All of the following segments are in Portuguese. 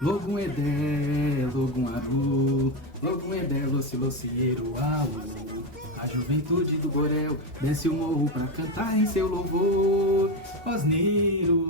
Logum Edé, Logum Abu, Logum Edé, Lociro, Aú. A juventude do Borel desce o morro pra cantar em seu louvor. Osneiros,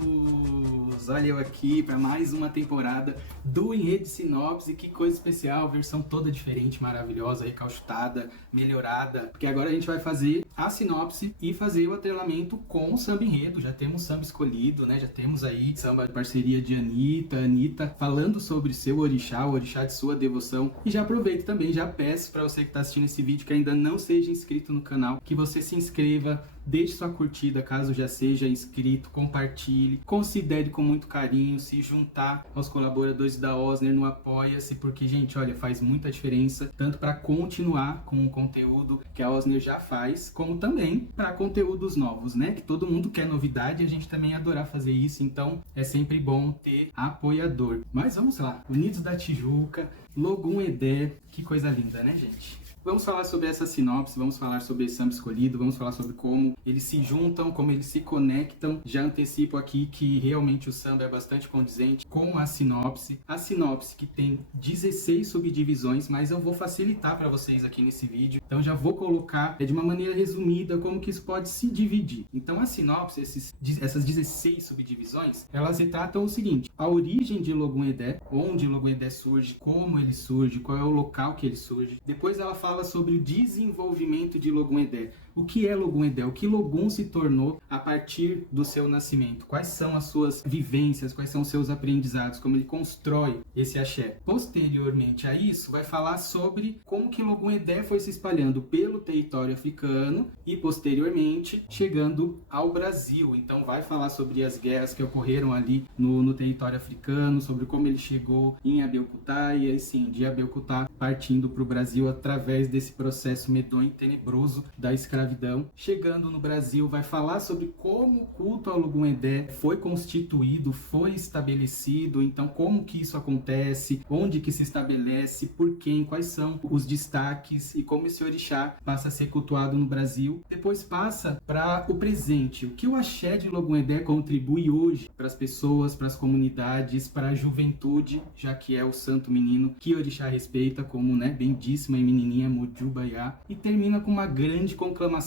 olha eu aqui para mais uma temporada do Enredo Sinopse. Que coisa especial, versão toda diferente, maravilhosa, recauchutada, melhorada. Porque agora a gente vai fazer a sinopse e fazer o atrelamento com o samba enredo. Já temos samba escolhido, né? Já temos aí samba de parceria de Anitta falando sobre seu orixá, o orixá de sua devoção. E já aproveito também, já peço para você que está assistindo esse vídeo que ainda não seja inscrito no canal, que você se inscreva, deixe sua curtida caso já seja inscrito, compartilhe, considere com muito carinho se juntar aos colaboradores da Osner no Apoia-se, porque, gente, olha, faz muita diferença, tanto para continuar com o conteúdo que a Osner já faz, como também para conteúdos novos, né? Que todo mundo quer novidade e a gente também adorar fazer isso, então é sempre bom ter apoiador. Mas vamos lá, Unidos da Tijuca, Logum Edé, que coisa linda, né, gente? Vamos falar sobre essa sinopse, vamos falar sobre esse samba escolhido, vamos falar sobre como eles se juntam, como eles se conectam. Já antecipo aqui que realmente o samba é bastante condizente com a sinopse. A sinopse que tem 16 subdivisões, mas eu vou facilitar para vocês aqui nesse vídeo. Então já vou colocar de uma maneira resumida como que isso pode se dividir. Então a sinopse, essas 16 subdivisões, elas retratam o seguinte: a origem de Logum Edé, onde Logum Edé surge, como ele surge, qual é o local que ele surge. Depois ela fala sobre o desenvolvimento de Logum Edé. O que é Logum Edé? O que Logum se tornou a partir do seu nascimento? Quais são as suas vivências? Quais são os seus aprendizados? Como ele constrói esse axé? Posteriormente a isso, vai falar sobre como que Logum Edé foi se espalhando pelo território africano e posteriormente chegando ao Brasil. Então vai falar sobre as guerras que ocorreram ali no território africano, sobre como ele chegou em Abeokuta e assim, de Abeokuta partindo para o Brasil através desse processo medonho e tenebroso da escravidão. Chegando no Brasil, vai falar sobre como o culto ao Logum Edé foi constituído, foi estabelecido, então como que isso acontece, onde que se estabelece, por quem, quais são os destaques e como esse orixá passa a ser cultuado no Brasil. Depois passa para o presente, o que o axé de Logum Edé contribui hoje para as pessoas, para as comunidades, para a juventude, já que é o santo menino que o orixá respeita como, né, bendíssima e menininha Mojubaiá, e termina com uma grande conclamação,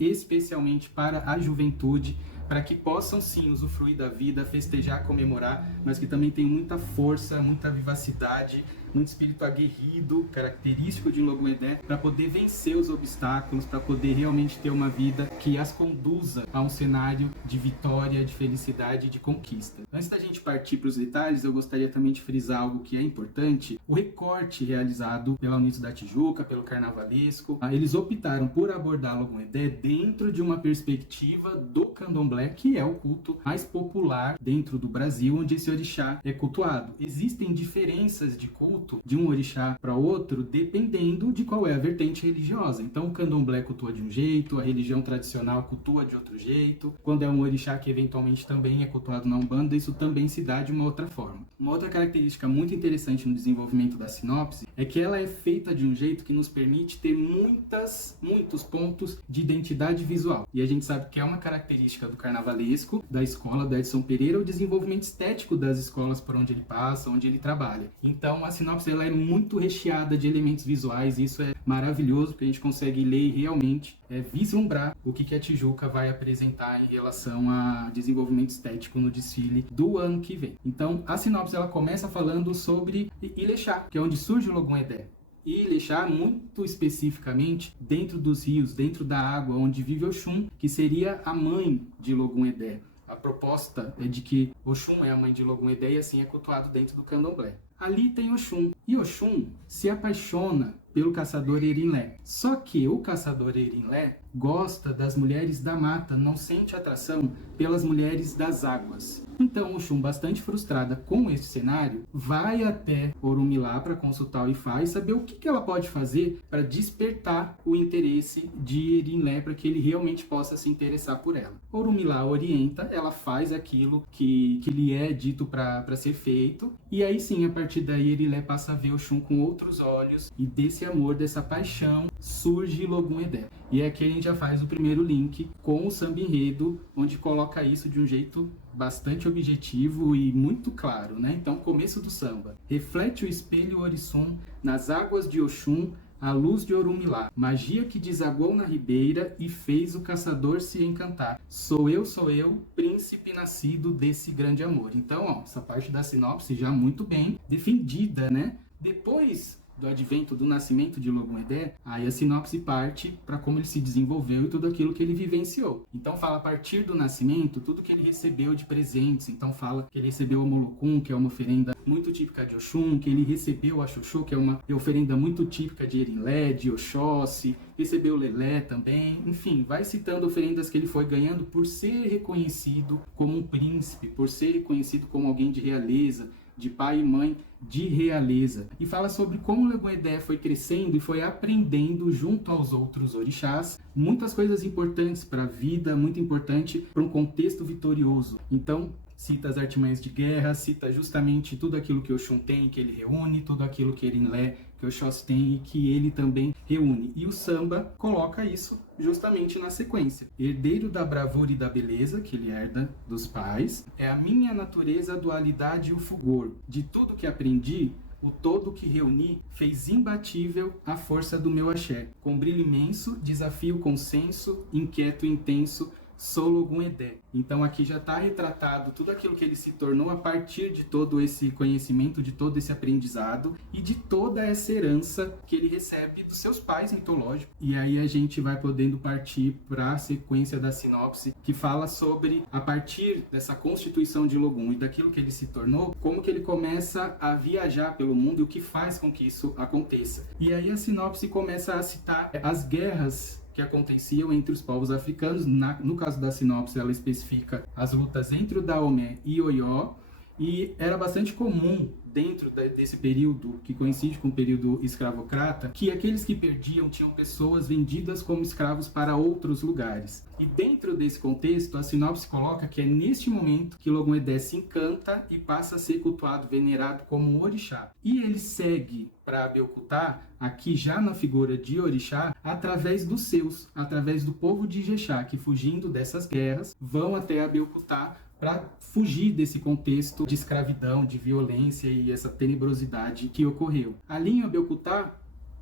especialmente para a juventude, para que possam sim usufruir da vida, festejar, comemorar, mas que também tenham muita força, muita vivacidade, muito espírito aguerrido, característico de Logum Edé, para poder vencer os obstáculos, para poder realmente ter uma vida que as conduza a um cenário de vitória, de felicidade e de conquista. Antes da gente partir para os detalhes, eu gostaria também de frisar algo que é importante: o recorte realizado pela Unidos da Tijuca, pelo Carnavalesco. Eles optaram por abordar Logum Edé dentro de uma perspectiva do candomblé, que é o culto mais popular dentro do Brasil, onde esse orixá é cultuado. Existem diferenças de culto de um orixá para outro, dependendo de qual é a vertente religiosa. Então o candomblé cultua de um jeito, a religião tradicional cultua de outro jeito. Quando é um orixá que eventualmente também é cultuado na Umbanda, isso também se dá de uma outra forma. Uma outra característica muito interessante no desenvolvimento da sinopse é que ela é feita de um jeito que nos permite ter muitos pontos de identidade visual. E a gente sabe que é uma característica do carnavalesco, da escola do Edson Pereira, o desenvolvimento estético das escolas por onde ele passa, onde ele trabalha. Então a sinopse ela é muito recheada de elementos visuais, e isso é maravilhoso, porque a gente consegue ler e realmente vislumbrar o que a Tijuca vai apresentar em relação a desenvolvimento estético no desfile do ano que vem. Então a sinopse ela começa falando sobre Ilexá, que é onde surge o Logum Edé. E Ilexá, muito especificamente, dentro dos rios, dentro da água, onde vive Oxum, que seria a mãe de Logum Edé. A proposta é de que Oxum é a mãe de Logum Edé e assim é cultuado dentro do candomblé. Ali tem Oxum, e Oxum se apaixona pelo caçador Erinlé. Só que o caçador Erinlé gosta das mulheres da mata, não sente atração pelas mulheres das águas. Então Oxum, bastante frustrada com esse cenário, vai até Orumilá para consultar o Ifá e saber o que ela pode fazer para despertar o interesse de Erinlé, para que ele realmente possa se interessar por ela. Orumilá orienta, ela faz aquilo que lhe é dito para ser feito, e aí sim, a partir daí, Erinlé passa a ver Oxum com outros olhos, e desse amor, dessa paixão, surge Logum Edé. E é aqui a gente gente já faz o primeiro link com o samba enredo, onde coloca isso de um jeito bastante objetivo e muito claro, né? Então, começo do samba. Reflete o espelho Orissom nas águas de Oxum, a luz de Orumilá, magia que desagou na ribeira e fez o caçador se encantar. Sou eu, príncipe nascido desse grande amor. Então, ó, essa parte da sinopse já muito bem defendida, né? Depois do advento do nascimento de Logum-Edé, aí a sinopse parte para como ele se desenvolveu e tudo aquilo que ele vivenciou. Então fala a partir do nascimento, tudo que ele recebeu de presentes. Então fala que ele recebeu o Molocum, que é uma oferenda muito típica de Oxum, que ele recebeu a Xoxô, que é uma oferenda muito típica de Erinlé, de Oxóssi, recebeu Lelé também. Enfim, vai citando oferendas que ele foi ganhando por ser reconhecido como um príncipe, por ser reconhecido como alguém de realeza, de pai e mãe de realeza. E fala sobre como Logum-Edé foi crescendo e foi aprendendo junto aos outros orixás muitas coisas importantes para a vida, muito importante para um contexto vitorioso. Então, cita as artimanhas de guerra, cita justamente tudo aquilo que Oxum tem, que ele reúne, tudo aquilo que Erinlé, que Oxóssi tem e que ele também reúne. E o samba coloca isso justamente na sequência. Herdeiro da bravura e da beleza, que ele herda dos pais, é a minha natureza, a dualidade e o fulgor. De tudo que aprendi, o todo que reuni fez imbatível a força do meu axé. Com brilho imenso, desafio consenso, inquieto e intenso, sou Logum-Edé. Então aqui já está retratado tudo aquilo que ele se tornou a partir de todo esse conhecimento, de todo esse aprendizado e de toda essa herança que ele recebe dos seus pais mitológicos. E aí a gente vai podendo partir para a sequência da sinopse que fala sobre, a partir dessa constituição de Logum e daquilo que ele se tornou, como que ele começa a viajar pelo mundo e o que faz com que isso aconteça. E aí a sinopse começa a citar as guerras que aconteciam entre os povos africanos. No caso da sinopse, ela especifica as lutas entre o Daomé e Oió, e era bastante comum dentro desse período, que coincide com o período escravocrata, que aqueles que perdiam tinham pessoas vendidas como escravos para outros lugares. E dentro desse contexto, a sinopse coloca que é neste momento que Logum-Edé se encanta e passa a ser cultuado, venerado como um orixá. E ele segue para Abeokutá, aqui já na figura de orixá, através dos seus, através do povo de Ijexá, que fugindo dessas guerras, vão até Abeokutá para fugir desse contexto de escravidão, de violência e essa tenebrosidade que ocorreu. Ali em Abeokutá,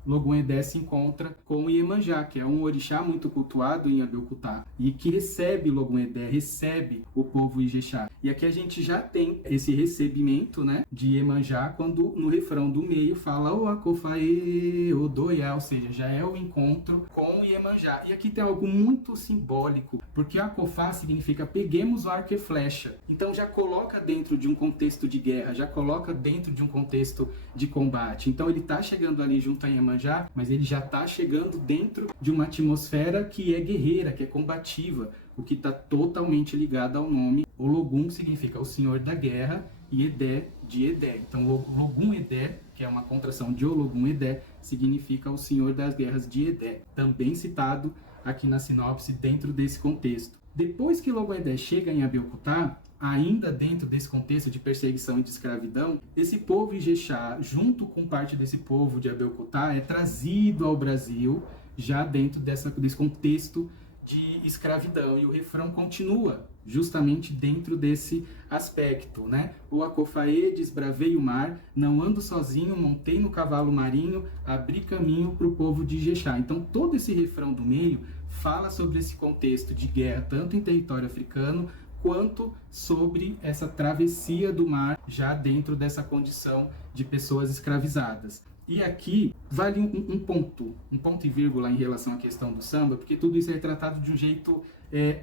Logum-Edé se encontra com Iemanjá, que é um orixá muito cultuado em Abeokutá e que recebe Logum-Edé, recebe o povo Ijexá. E aqui a gente já tem esse recebimento, né, de Iemanjá, quando no refrão do meio fala o Akofaê, o Doiá, ou seja, já é o encontro com Iemanjá. E aqui tem algo muito simbólico, porque Akofá significa peguemos o arco e flecha. Então já coloca dentro de um contexto de guerra, já coloca dentro de um contexto de combate. Então ele está chegando ali junto a Iemanjá, mas ele já está chegando dentro de uma atmosfera que é guerreira, que é combativa, o que está totalmente ligado ao nome. Ologum significa o Senhor da Guerra e Edé de Edé. Então Logum-Edé, que é uma contração de Ologum-Edé, significa o Senhor das Guerras de Edé, também citado aqui na sinopse dentro desse contexto. Depois que Logum-Edé chega em Abeokutá, ainda dentro desse contexto de perseguição e de escravidão, esse povo Ijexá, junto com parte desse povo de Abeokutá, é trazido ao Brasil, já dentro desse contexto de escravidão. E o refrão continua justamente dentro desse aspecto, né? O Akofaê, desbravei o mar, não ando sozinho, montei no cavalo marinho, abri caminho para o povo de Ijexá. Então todo esse refrão do meio fala sobre esse contexto de guerra, tanto em território africano, quanto sobre essa travessia do mar, já dentro dessa condição de pessoas escravizadas. E aqui vale um ponto e vírgula em relação à questão do samba, porque tudo isso é tratado de um jeito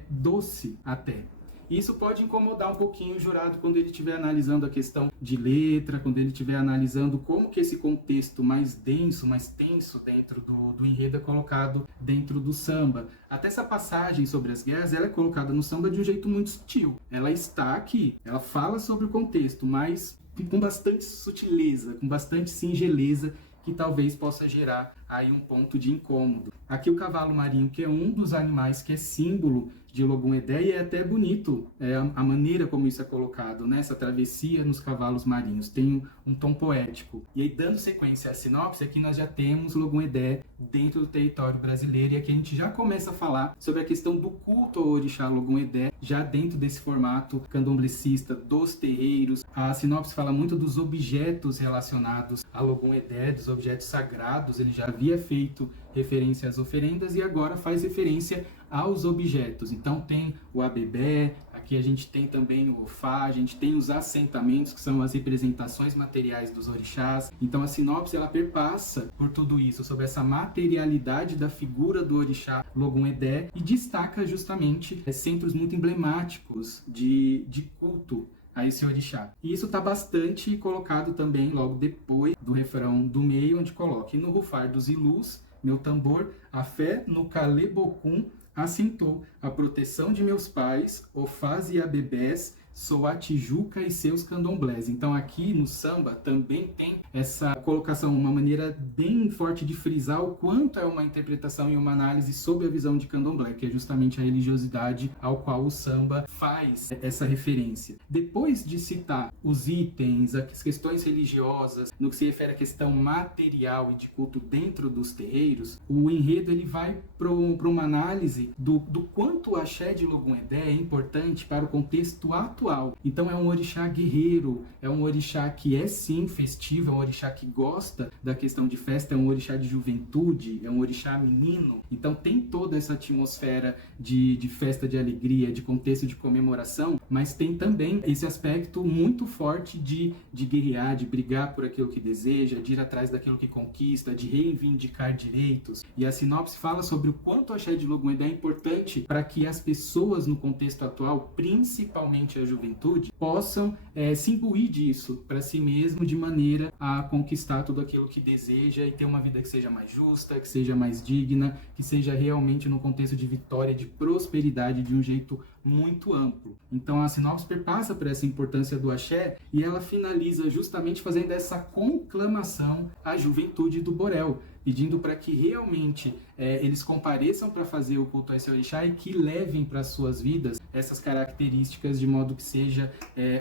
doce até. E isso pode incomodar um pouquinho o jurado quando ele estiver analisando a questão de letra, quando ele estiver analisando como que esse contexto mais denso, mais tenso dentro do enredo é colocado dentro do samba. Até essa passagem sobre as guerras, ela é colocada no samba de um jeito muito sutil. Ela está aqui, ela fala sobre o contexto, mas com bastante sutileza, com bastante singeleza, que talvez possa gerar aí um ponto de incômodo. Aqui o cavalo marinho, que é um dos animais que é símbolo de Logum-Edé, e é até bonito a maneira como isso é colocado, né? Essa travessia nos cavalos marinhos, tem um tom poético. E aí, dando sequência à sinopse, aqui nós já temos Logum-Edé dentro do território brasileiro, e aqui a gente já começa a falar sobre a questão do culto ao orixá Logum-Edé, já dentro desse formato candomblecista dos terreiros. A sinopse fala muito dos objetos relacionados a Logum-Edé, dos objetos sagrados. Ele já havia feito referência às oferendas e agora faz referência aos objetos. Então tem o abebé, aqui a gente tem também o ofá, a gente tem os assentamentos, que são as representações materiais dos orixás. Então a sinopse ela perpassa por tudo isso, sobre essa materialidade da figura do orixá Logum-Edé, e destaca justamente centros muito emblemáticos de culto a esse orixá. E isso está bastante colocado também logo depois do refrão do meio, onde coloca: "E no rufar dos ilus, meu tambor, a fé no Calebocum assentou, a proteção de meus pais, ofás e abebés, sou a Tijuca e seus candomblés". Então aqui no samba também tem essa colocação, uma maneira bem forte de frisar o quanto é uma interpretação e uma análise sob a visão de candomblé, que é justamente a religiosidade ao qual o samba faz essa referência. Depois de citar os itens, as questões religiosas, no que se refere à questão material e de culto dentro dos terreiros, o enredo ele vai para uma análise do quanto o axé de Logum-Edé é importante para o contexto atual. Então é um orixá guerreiro, é um orixá que é sim festivo, é um orixá que gosta da questão de festa, é um orixá de juventude, é um orixá menino. Então tem toda essa atmosfera de festa, de alegria, de contexto de comemoração, mas tem também esse aspecto muito forte de guerrear, de brigar por aquilo que deseja, de ir atrás daquilo que conquista, de reivindicar direitos. E a sinopse fala sobre o quanto o axé de Logum-Edé é importante para que as pessoas no contexto atual, principalmente a juventude, possam se imbuir disso para si mesmo, de maneira a conquistar tudo aquilo que deseja e ter uma vida que seja mais justa, que seja mais digna, que seja realmente no contexto de vitória, de prosperidade, de um jeito muito amplo. Então a sinopse perpassa por essa importância do axé, e ela finaliza justamente fazendo essa conclamação à juventude do Borel, pedindo para que realmente eles compareçam para fazer o culto a esse orixá e que levem para suas vidas essas características, de modo que seja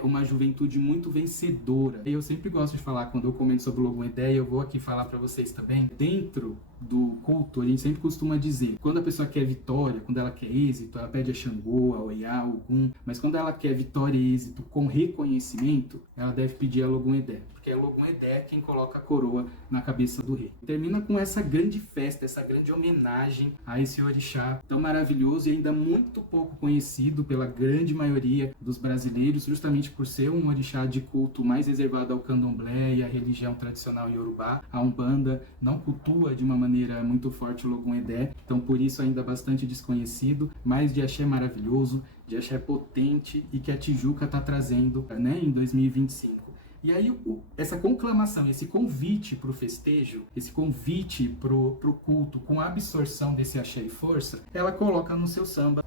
uma juventude muito vencedora. Eu sempre gosto de falar, quando eu comento sobre o Logum-Edé, eu vou aqui falar para vocês também, dentro do culto, a gente sempre costuma dizer, quando a pessoa quer vitória, quando ela quer êxito, ela pede a Xangô, a Oiá, a Ogum, mas quando ela quer vitória e êxito com reconhecimento, ela deve pedir a Logum-Edé, porque é Logum-Edé quem coloca a coroa na cabeça do rei. Termina com essa grande festa, essa grande homenagem a esse orixá tão maravilhoso e ainda muito pouco conhecido pela grande maioria dos brasileiros, justamente por ser um orixá de culto mais reservado ao candomblé e à religião tradicional iorubá. A Umbanda não cultua de uma maneira muito forte o Logum-Edé, então por isso ainda bastante desconhecido, mas de axé maravilhoso, de axé potente, e que a Tijuca está trazendo, né, em 2025. E aí essa conclamação, esse convite para o festejo, esse convite para o culto, com a absorção desse axé e força, ela coloca no seu samba,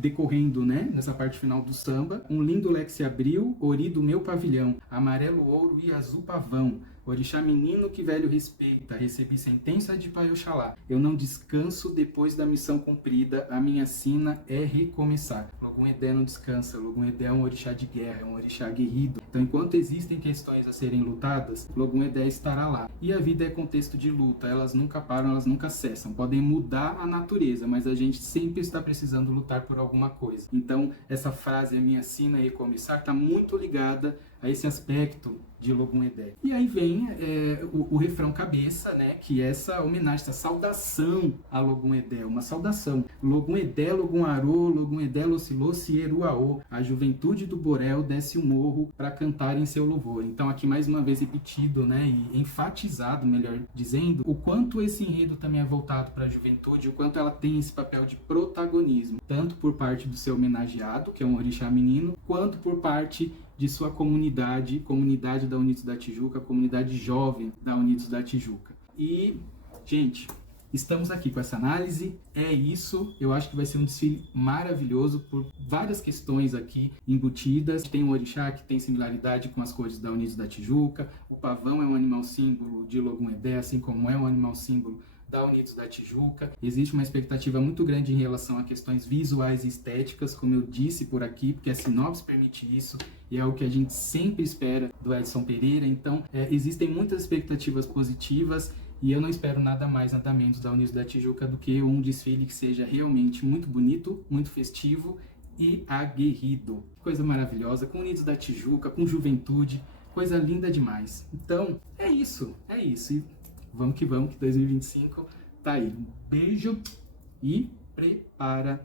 decorrendo, né, nessa parte final do samba: "Um lindo leque se abriu, ori do meu pavilhão, amarelo ouro e azul pavão, orixá menino que velho respeita, recebi sentença de Pai Oxalá. Eu não descanso depois da missão cumprida, a minha sina é recomeçar." Logum-Edé não descansa, Logum-Edé é um orixá de guerra, é um orixá aguerrido. Então, enquanto existem questões a serem lutadas, Logum-Edé estará lá. E a vida é contexto de luta, elas nunca param, elas nunca cessam. Podem mudar a natureza, mas a gente sempre está precisando lutar por alguma coisa. Então, essa frase, a minha sina é recomeçar, está muito ligada a esse aspecto de Logum-Edé. E aí vem o refrão cabeça, né, que é essa homenagem, essa saudação a Logum-Edé, uma saudação. Logum-Edé, Logum-Arô, Logum-Edé, Locilossi, Eruaô, a juventude do Borel desce o morro para cantar em seu louvor. Então aqui mais uma vez repetido, né, e enfatizado, melhor dizendo, o quanto esse enredo também é voltado para a juventude, o quanto ela tem esse papel de protagonismo, tanto por parte do seu homenageado, que é um orixá menino, quanto por parte de sua comunidade da Unidos da Tijuca, a comunidade jovem da Unidos da Tijuca. E, gente, estamos aqui com essa análise, é isso. Eu acho que vai ser um desfile maravilhoso por várias questões aqui embutidas. Tem o orixá que tem similaridade com as cores da Unidos da Tijuca, o pavão é um animal símbolo de Logum-Edé, assim como é um animal símbolo da Unidos da Tijuca. Existe uma expectativa muito grande em relação a questões visuais e estéticas, como eu disse por aqui, porque a sinopse permite isso e é o que a gente sempre espera do Edson Pereira. Então, existem muitas expectativas positivas e eu não espero nada mais, nada menos da Unidos da Tijuca do que um desfile que seja realmente muito bonito, muito festivo e aguerrido. Coisa maravilhosa, com Unidos da Tijuca, com juventude, coisa linda demais. Então, é isso. E vamos que 2025 tá aí. Um beijo e prepara